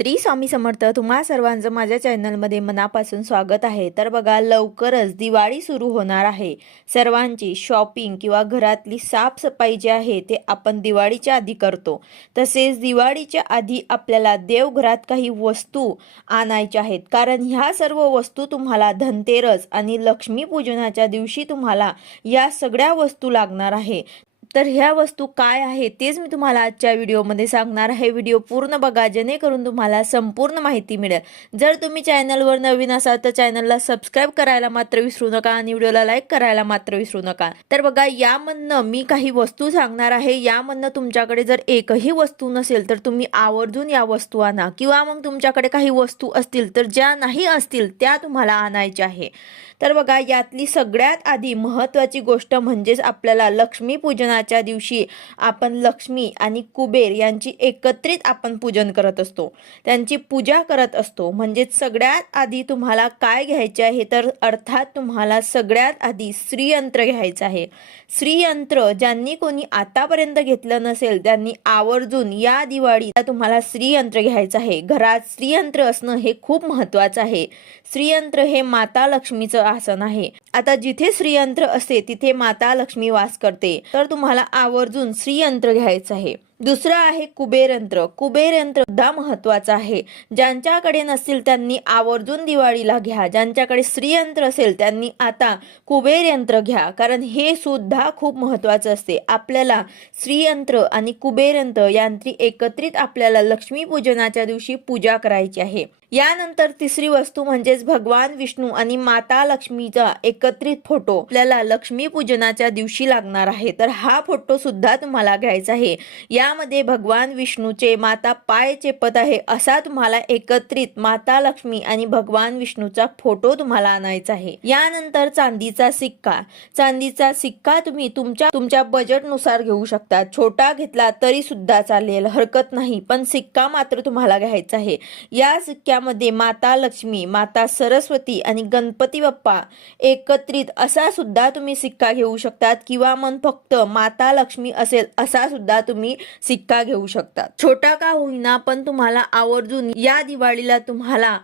श्री स्वामी समर्थ. तुम्हा सर्वांचं माझ्या चॅनलमध्ये मनापासून स्वागत आहे. तर बघा, लवकरच दिवाळी सुरू होणार आहे. सर्वांची शॉपिंग किंवा घरातली साफसफाई जी आहे ते आपण दिवाळीच्या आधी करतो. तसेच दिवाळीच्या आधी आपल्याला देवघरात काही वस्तू आणायच्या आहेत, कारण ह्या सर्व वस्तू तुम्हाला धनतेरस आणि लक्ष्मीपूजनाच्या दिवशी तुम्हाला या सगळ्या वस्तू लागणार आहे. तर ह्या वस्तू काय आहे तेच मी तुम्हाला आजच्या व्हिडिओमध्ये सांगणार आहे. व्हिडिओ पूर्ण बघा, जेणेकरून तुम्हाला संपूर्ण माहिती मिळेल. जर तुम्ही चॅनलवर नवीन असाल तर चॅनलला सबस्क्राईब करायला मात्र विसरू नका आणि व्हिडिओला लाईक करायला मात्र विसरू नका. तर बघा, यामधनं मी काही वस्तू सांगणार आहे. यामधनं तुमच्याकडे जर एकही वस्तू नसेल तर तुम्ही आवर्जून या वस्तू आणा, किंवा मग तुमच्याकडे काही वस्तू असतील तर ज्या नाही असतील त्या तुम्हाला आणायच्या आहे. तर बघा, यातली सगळ्यात आधी महत्त्वाची गोष्ट म्हणजेच आपल्याला लक्ष्मीपूजनाच्या दिवशी आपण लक्ष्मी आणि कुबेर यांची एकत्रित आपण पूजन करत असतो, त्यांची पूजा करत असतो. म्हणजेच सगळ्यात आधी तुम्हाला काय घ्यायचे आहे, तर अर्थात तुम्हाला सगळ्यात आधी श्रीयंत्र घ्यायचं आहे. श्रीयंत्र ज्यांनी कोणी आतापर्यंत घेतलं नसेल त्यांनी आवर्जून या दिवाळीला तुम्हाला श्रीयंत्र घ्यायचं आहे. घरात श्रीयंत्र असणं हे खूप महत्त्वाचं आहे. श्रीयंत्र हे माता लक्ष्मीचं आसन आहे. आता जिथे श्रीयंत्र असते तिथे माता लक्ष्मी वास करते. तर तुम्हाला आवर्जून श्रीयंत्र घ्यायचं आहे. दुसरं आहे कुबेर यंत्र. कुबेर यंत्र सुद्धा महत्त्वाचं आहे. ज्यांच्याकडे नसतील त्यांनी आवर्जून दिवाळीला घ्या. ज्यांच्याकडे श्रीयंत्र असेल त्यांनी आता कुबेर यंत्र घ्या, कारण हे सुद्धा खूप महत्त्वाचं असते. आपल्याला श्रीयंत्र आणि कुबेर यंत्र यांची एकत्रित आपल्याला लक्ष्मीपूजनाच्या दिवशी पूजा करायची आहे. यानंतर तिसरी वस्तू म्हणजेच भगवान विष्णू आणि माता लक्ष्मीचा एकत्रित फोटो आपल्याला लक्ष्मीपूजनाच्या दिवशी लागणार आहे. तर हा फोटो सुद्धा तुम्हाला घ्यायचा आहे. यामध्ये भगवान विष्णूचे माता पाय चेपत आहे असा तुम्हाला एकत्रित माता लक्ष्मी आणि भगवान विष्णूचा फोटो तुम्हाला आणायचा आहे. यानंतर चांदीचा सिक्का. चांदीचा सिक्का तुम्ही तुमच्या बजेटनुसार घेऊ शकता. छोटा घेतला तरी सुद्धा चालेल, हरकत नाही, पण सिक्का मात्र तुम्हाला घ्यायचा आहे. या सिक्क्यामध्ये माता लक्ष्मी, माता सरस्वती आणि गणपती बाप्पा एकत्रित असा सुद्धा तुम्ही सिक्का घेऊ शकतात, किंवा मग फक्त माता लक्ष्मी असेल असा सुद्धा तुम्ही सिक्का घेऊ शकता. छोटा का होईना पण तुम्हाला आवर्जून या दिवाळीला तुम्हाला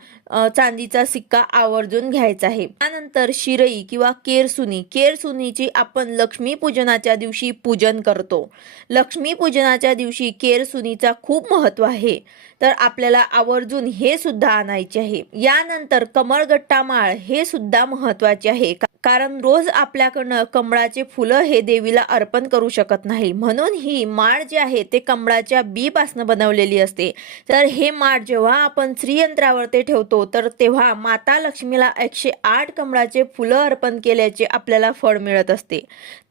चांदीचा सिक्का आवर्जून घ्यायचा आहे. त्यानंतर शिरई किंवा केरसुनी. केरसुनीची आपण लक्ष्मीपूजनाच्या दिवशी पूजन करतो. लक्ष्मीपूजनाच्या दिवशी केरसुनीचा खूप महत्त्व आहे. तर आपल्याला आवर्जून हे सुद्धा आणायचे आहे. यानंतर कमळगट्टा माळ हे सुद्धा महत्त्वाचे आहे, कारण रोज आपल्याकडनं कमळाचे फुलं हे देवीला अर्पण करू शकत नाही, म्हणून ही माळ जी आहे ते कमळाच्या बी पासून बनवलेली असते. तर हे माळ जेव्हा आपण श्रीयंत्रावर ते ठेवतो तर तेव्हा माता लक्ष्मीला 108 कमळाचे फुलं अर्पण केल्याचे आपल्याला फळ मिळत असते.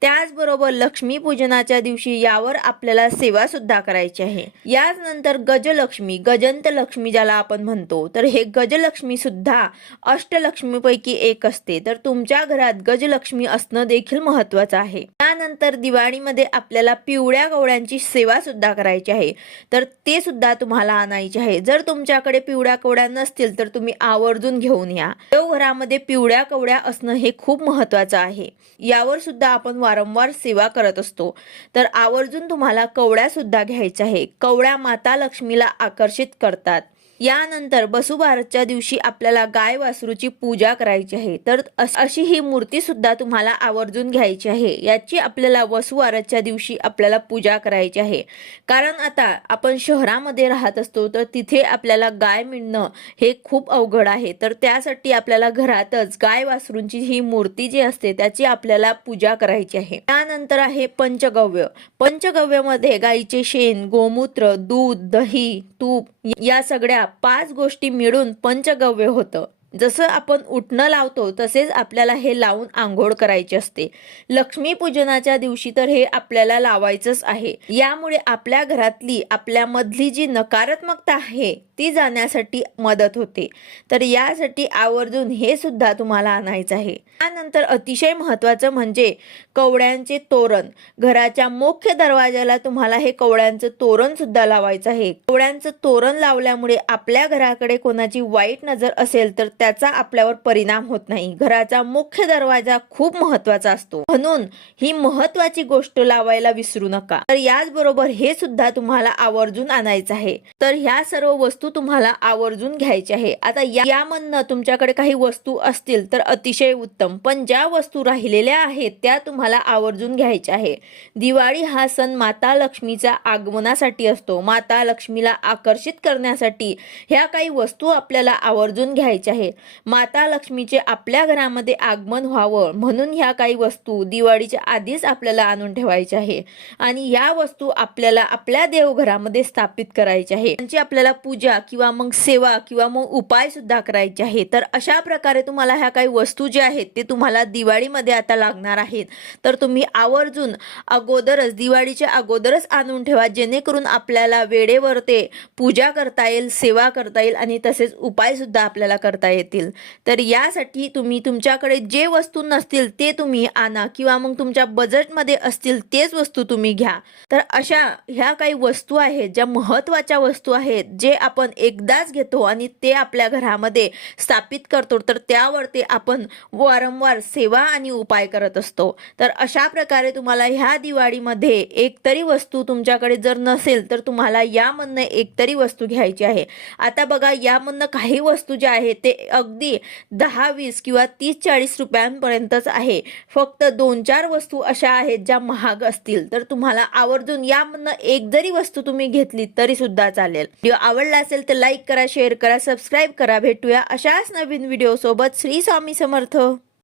त्याचबरोबर लक्ष्मीपूजनाच्या दिवशी यावर आपल्याला सेवा सुद्धा करायची आहे. याच नंतर गजलक्ष्मी, गजंत लक्ष्मी ज्याला आपण म्हणतो, तर हे गजलक्ष्मी सुद्धा अष्टलक्ष्मीपैकी एक असते. तर तुमच्या घरात गजलक्ष्मी असणं देखील महत्त्वाचं आहे. त्यानंतर दिवाळीमध्ये आपल्याला पिवळ्या कवड्यांची सेवा सुद्धा करायची आहे, तर ते सुद्धा तुम्हाला आणायचे आहे. जर तुमच्याकडे पिवळ्या कवड्या नसतील तर तुम्ही आवर्जून घेऊन या. देवघरामध्ये पिवळ्या कवड्या असणं हे खूप महत्त्वाचं आहे. यावर सुद्धा आपण वारंवार सेवा करत असतो. तर आवर्जून तुम्हाला कवड्या सुद्धा घ्यायच्या आहे. कवड्या माता लक्ष्मीला आकर्षित करतात. यानंतर वसुबारसच्या दिवशी आपल्याला गाय वासरूची पूजा करायची आहे. तर अशी ही मूर्ती सुद्धा तुम्हाला आवर्जून घ्यायची आहे. याची आपल्याला वसुबारसच्या दिवशी आपल्याला पूजा करायची आहे. कारण आता आपण शहरामध्ये राहत असतो तर तिथे आपल्याला गाय मिळणं हे खूप अवघड आहे. तर त्यासाठी आपल्याला घरातच गाय वासरूंची ही मूर्ती जी असते त्याची आपल्याला पूजा करायची आहे. त्यानंतर आहे पंचगव्य. पंचगव्यमध्ये गाईचे शेण, गोमूत्र, दूध, दही, तूप या सगळ्या 5 गोष्टी मिळून पंचगव्य होतं. जसं आपण उटणं लावतो तसेच आपल्याला हे लावून आंघोळ करायची असते. लक्ष्मीपूजनाच्या दिवशी तर हे आपल्याला लावायचंच आहे. यामुळे आपल्या घरातली, आपल्यामधली जी नकारात्मकता आहे ती जाण्यासाठी मदत होते. तर यासाठी आवर्जून हे सुद्धा तुम्हाला आणायचं आहे. त्यानंतर अतिशय महत्त्वाचं म्हणजे कवड्यांचे तोरण. घराच्या मुख्य दरवाजाला तुम्हाला हे कवड्यांचं तोरण सुद्धा लावायचं आहे. कवड्यांचं तोरण लावल्यामुळे आपल्या घराकडे कोणाची वाईट नजर असेल तर त्याचा आपल्यावर परिणाम होत नाही. घराचा मुख्य दरवाजा खूप महत्वाचा असतो, म्हणून ही महत्वाची गोष्ट लावायला विसरू नका. तर याचबरोबर हे सुद्धा तुम्हाला आवर्जून आणायचं आहे. तर ह्या सर्व वस्तू तुम्हाला आवर्जून घ्यायच्या आहे. आता यामधनं तुमच्याकडे काही वस्तू असतील तर अतिशय उत्तम, पण ज्या वस्तू राहिलेल्या आहेत त्या तुम्हाला आवर्जून घ्यायच्या आहे. दिवाळी हा सण माता लक्ष्मीच्या आगमनासाठी असतो. माता लक्ष्मीला आकर्षित करण्यासाठी ह्या काही वस्तू आपल्याला आवर्जून घ्यायच्या आहे. माता लक्ष्मीचे आपल्या घरामध्ये आगमन व्हावं म्हणून ह्या काही वस्तू दिवाळीच्या आधीच आपल्याला आणून ठेवायच्या आहे आणि या वस्तू आपल्याला आपल्या देवघरामध्ये स्थापित करायच्या आहे. त्यांची आपल्याला पूजा किंवा मग सेवा किंवा मग उपाय सुद्धा करायचे आहे. तर अशा प्रकारे तुम्हाला ह्या काही वस्तू ज्या आहेत ते तुम्हाला दिवाळीमध्ये आता लागणार आहेत. तर तुम्ही आवर्जून अगोदरच दिवाळीच्या अगोदरच आणून ठेवा, जेणेकरून आपल्याला वेळेवर ते पूजा करता येईल, सेवा करता येईल आणि तसेच उपाय सुद्धा आपल्याला करता येतील. तर यासाठी तुम्ही तुमच्याकडे जे वस्तू नसतील ते तुम्ही आणा किंवा मग तुमच्या बजेटमध्ये असतील तेच वस्तू तुम्ही घ्या. तर अशा ह्या काही वस्तू आहेत ज्या महत्त्वाच्या वस्तू आहेत, जे आपण एकदाच घेतो आणि ते आपल्या घरामध्ये स्थापित करतो, तर त्यावरती आपण वारंवार सेवा आणि उपाय करत असतो. तर अशा प्रकारे तुम्हाला ह्या दिवाळीमध्ये एकतरी वस्तू तुमच्याकडे जर नसेल तर तुम्हाला यामधनं एकतरी वस्तू घ्यायची आहे. आता बघा, यामधनं काही वस्तू ज्या आहेत ते अगदी 10-20 किंवा 30-40 रुपयांपर्यंतच आहे. फक्त 2-4 वस्तू अशा आहेत ज्या महाग असतील, तर तुम्हाला आवर्जून यामधनं एक जरी वस्तू तुम्ही घेतली तरी सुद्धा चालेल. व्हिडिओ आवडला असेल तर लाईक करा, शेअर करा, सबस्क्राईब करा. भेटूया अशाच नवीन व्हिडिओ सोबत. श्री स्वामी समर्थ.